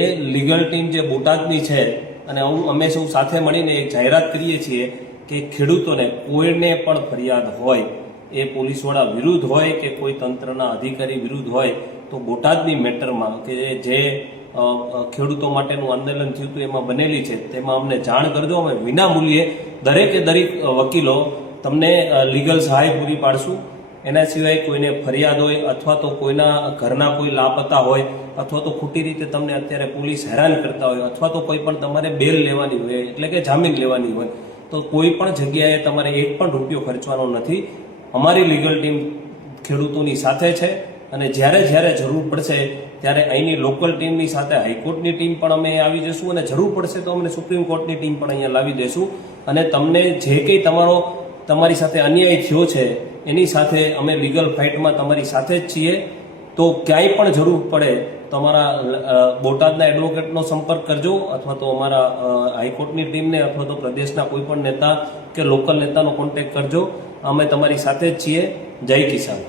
એ legal team જે બોટાદની છે, અને હું, અમે સૌ સાથે મળીને એક જાહેરાત કરીએ છીએ કે ખેડૂતોને કોઈને પણ ફરિયાદ હોય, એ પોલીસવાળા વિરુદ્ધ હોય કે કોઈ તંત્રના અધિકારી વિરુદ્ધ હોય, તો બોટાદની મેટરમાં કે જે ખેડૂતો માટેનું આંદોલન થયું હતું, એમાં બનેલી છે, તેમાં અમને જાણ કરજો, અમે વિના મૂલ્યે દરેકે દરેક વકીલો તમને લીગલ સહાય પૂરી પાડશું. એના સિવાય કોઈને ફરિયાદ હોય અથવા તો કોઈના ઘરના કોઈ લાપતા હોય અથવા તો ખોટી રીતે તમને અત્યારે પોલીસ હેરાન કરતા હોય અથવા તો કોઈ પણ તમારે બેલ લેવાની હોય, એટલે કે જામીન લેવાની હોય, તો કોઈ પણ જગ્યાએ તમારે એક પણ રૂપિયો ખર્ચવાનો નથી. અમારી લીગલ ટીમ ખેડૂતોની સાથે છે અને જ્યારે જ્યારે જરૂર પડશે ત્યારે અહીંની લોકલ ટીમની સાથે હાઈકોર્ટની ટીમ પણ અમે આવી જશું અને જરૂર પડશે તો અમને સુપ્રીમ કોર્ટની ટીમ પણ અહીંયા લાવી દઈશું અને તમને જે કંઈ તમારો તમારી સાથે અન્યાય થયો છે, એની સાથે અમે લીગલ ફાઇટમાં તમારી સાથે જ છીએ, તો ક્યાંય પણ જરૂર પડે તમારા બોટાદના એડવોકેટનો સંપર્ક કરજો, અથવા તો અમારા હાઈકોર્ટની ટીમને અથવા તો પ્રદેશના કોઈ પણ નેતા કે લોકલ નેતાનો કોન્ટેક્ટ કરજો. અમે તમારી સાથે જ છીએ. જય કિસાન.